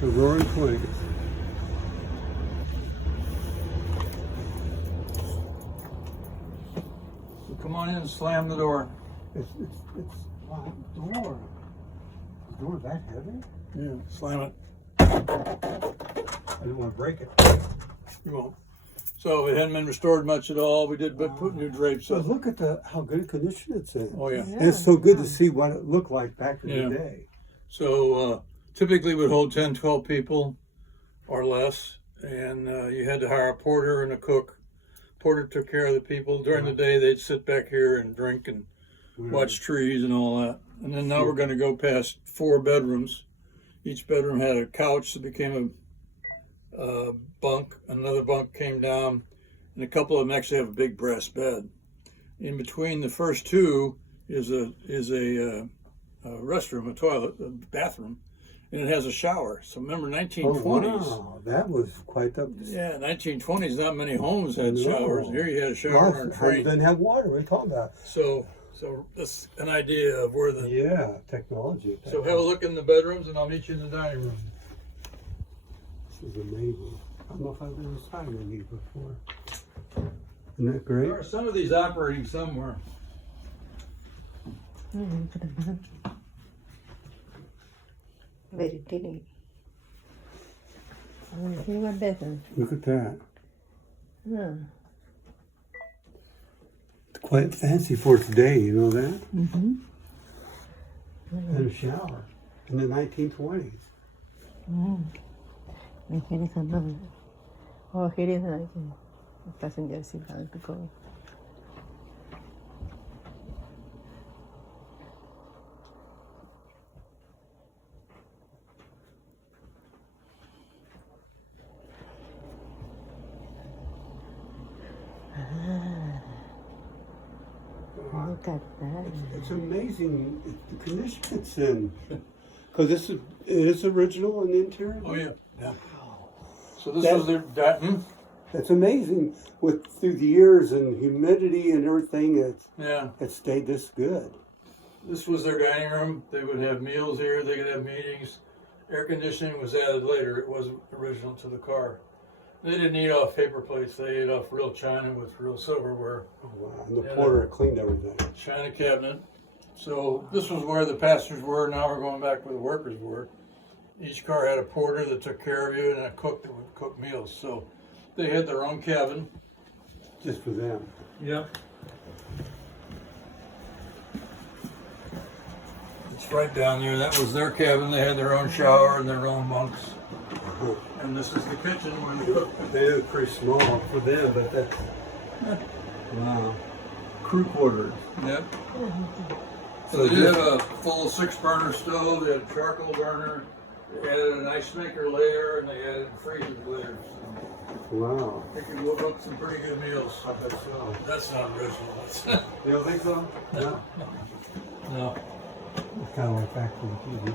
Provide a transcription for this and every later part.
The Roaring Twenties. So come on in and slam the door. It's wow, door. The door that heavy? Yeah, slam it. I didn't want to break it. You won't. So it hadn't been restored much at all. We did but put new drapes But up. look at how good condition it's in. Oh yeah. And it's so good to see what it looked like back in Yeah. the day. So typically would hold 10, 12 people or less. And you had to hire a porter and a cook. Porter took care of the people. During the day, they'd sit back here and drink and watch trees and all that. And then now we're going to go past 4 bedrooms. Each bedroom had a couch that became a bunk. Another bunk came down, and a couple of them actually have a big brass bed. In between the first 2 is a restroom, a toilet, a bathroom, and it has a shower. So remember 1920s. Oh, wow, that was quite the. Yeah, 1920s. Not many homes had No. showers. Here you had a shower on a Homes train. didn't have water. What are you talking about? So that's an idea of where the. Yeah, technology. So have a look in the bedrooms, and I'll meet you in the dining room. This is amazing. I don't know if I've ever sat in these before. Isn't that great? There are some of these operating somewhere. Very tiny. See what that is? Look at that. Yeah. It's quite fancy for today, you know that? Mm-hmm. And a shower in the 1920s. Here is another. Oh, here is like a passenger seat down to go. Look at that. It's amazing the condition it's in. Because it is original in the interior. Oh yeah. Yeah. So this That- was their It's amazing through the years and humidity and everything. yeah. It stayed this good. This was their dining room. They would have meals here. They could have meetings. Air conditioning was added later. It wasn't original to the car. They didn't eat off paper plates. They ate off real china with real silverware. Oh, wow. And the Yeah. porter cleaned everything. China cabinet. So this was where the passengers were. Now we're going back where the workers were. Each car had a porter that took care of you and a cook that would cook meals. So they had their own cabin. Just for them. Yep. It's right down there. That was their cabin. They had their own shower and their own bunks. And this is the kitchen where they cooked. They look pretty small for them, but that's. Wow. Crew quarters. Yep. So they did have a full 6-burner stove. They had a charcoal burner. They added an ice maker later, and they added a freezer later. So Wow. they could whip up some pretty good meals. I bet so. That's not original. That's You don't think so? No. no. It's kind of like back to the TV.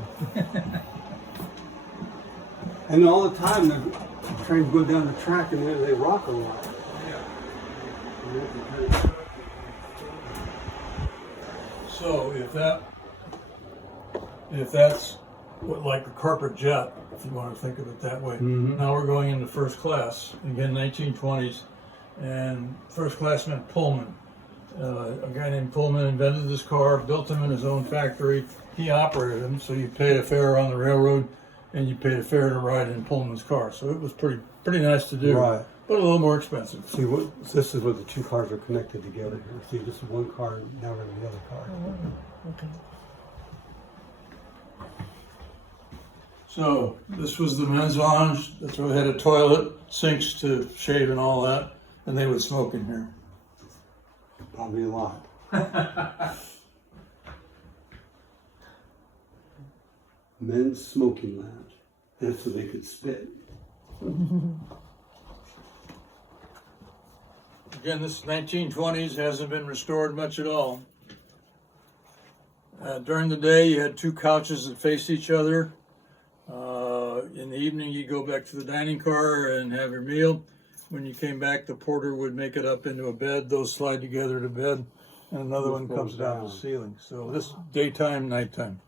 And all the time, the trains go down the track and then they rock a lot. So if that's what, like a carpet jet, if you want to think of it that way. Mhm. Now we're going into first class again, 1920s, and first class meant Pullman. A guy named Pullman invented this car, built them in his own factory. He operated them, so you paid a fare on the railroad, and you paid a fare to ride in Pullman's car. So it was pretty nice to do, Right. but a little more expensive. See, this is where the two cars are connected together here. See, this is one car, now we're in the other car. Okay. So this was the men's lounge. That's where they had a toilet, sinks to shave and all that, and they would smoke in here. Probably a lot. Men's smoking lounge. That's so they could spit. Again, this is 1920s, hasn't been restored much at all. During the day, you had 2 couches that faced each other. In the evening, you go back to the dining car and have your meal. When you came back, the porter would make it up into a bed. Those slide together to bed, and another one comes down to the ceiling. So this daytime, nighttime.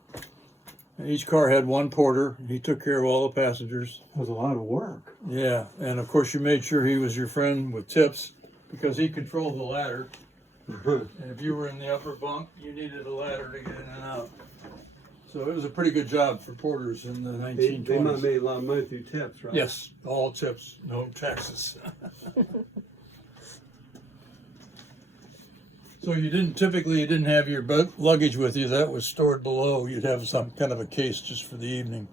And each car had one porter. He took care of all the passengers. That was a lot of work. Yeah, and of course you made sure he was your friend with tips because he controlled the ladder. And if you were in the upper bunk, you needed a ladder to get in and out. So it was a pretty good job for porters in the 1920s. They might have made a lot of money through tips, right? Yes, all tips, no taxes. So you didn't have your luggage with you. That was stored below. You'd have some kind of a case just for the evening.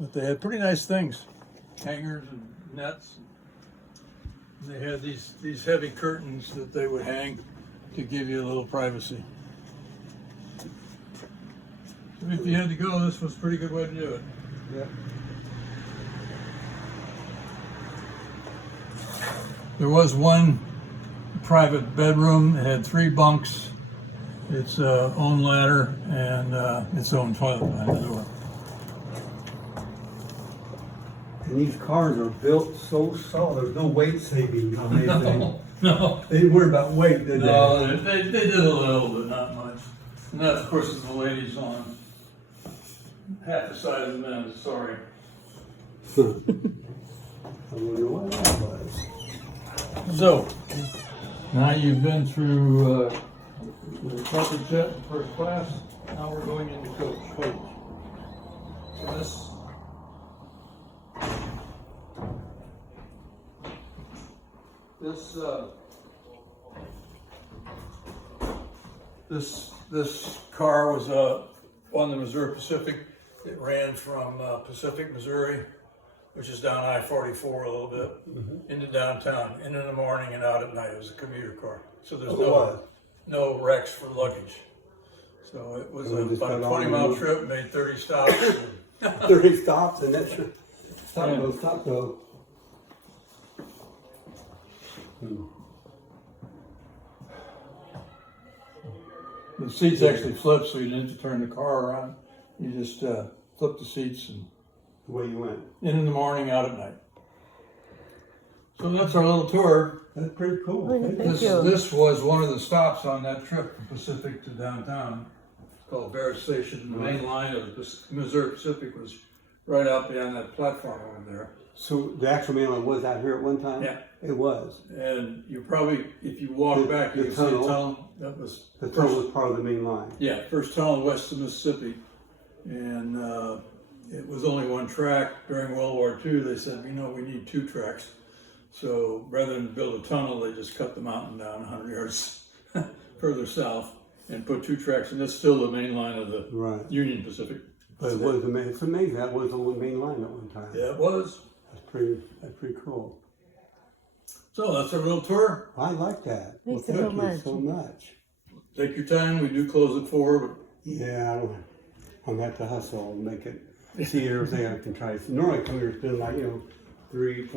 But they had pretty nice things, hangers and nets. And they had these heavy curtains that they would hang to give you a little privacy. So if you had to go, this was a pretty good way to do it. Yeah. There was one private bedroom. It had 3 bunks, its own ladder, and its own toilet behind the door. And these cars are built so solid. There's no weight saving on anything. No, They didn't worry about weight, did they? no, they did a little, but not much. And that, of course, is the ladies on half the size of the men. Sorry. I wonder what that was. So, now you've been through the corporate jet in first class. Now we're going into coach. So this car was on the Missouri Pacific. It ran from Pacific, Missouri, which is down I-44 a little bit, into downtown, in the morning and out at night. It was a commuter car. So there's no wrecks for luggage. So it was So just about a got on 20-mile and- trip, made 30 stops. 30 stops and that's stop go. The seats actually flip, so you didn't have to turn the car around. You just flip the seats and The way you went. in the morning, out at night. So that's our little tour. That's pretty cool. Oh, yeah, Thank thank you. you. This was one of the stops on that trip from Pacific to downtown. It's called Barrett Station. The main line of the Missouri Pacific was right out beyond that platform over there. So the actual main line was out here at one time? Yeah. It was. And you probably, if you walk back, you the can see a tunnel. tunnel. That was The tunnel was part of the main line. yeah, first tunnel west of Mississippi. And it was only one track. During World War II, they said, we need 2 tracks. So rather than build a tunnel, they just cut the mountain down 100 yards further south and put 2 tracks. And that's still the main line of the Right. Union Pacific. But it was amazing. It's amazing. That was the main line at one time. Yeah, it was. That's pretty cool. So that's our little tour. I like that. Thank Well, you so thank you much. so much. Take your time. We do close at 4, but Yeah, I'm at the hustle and make it see everything I can try. Normally I come here, spend like, 3, 4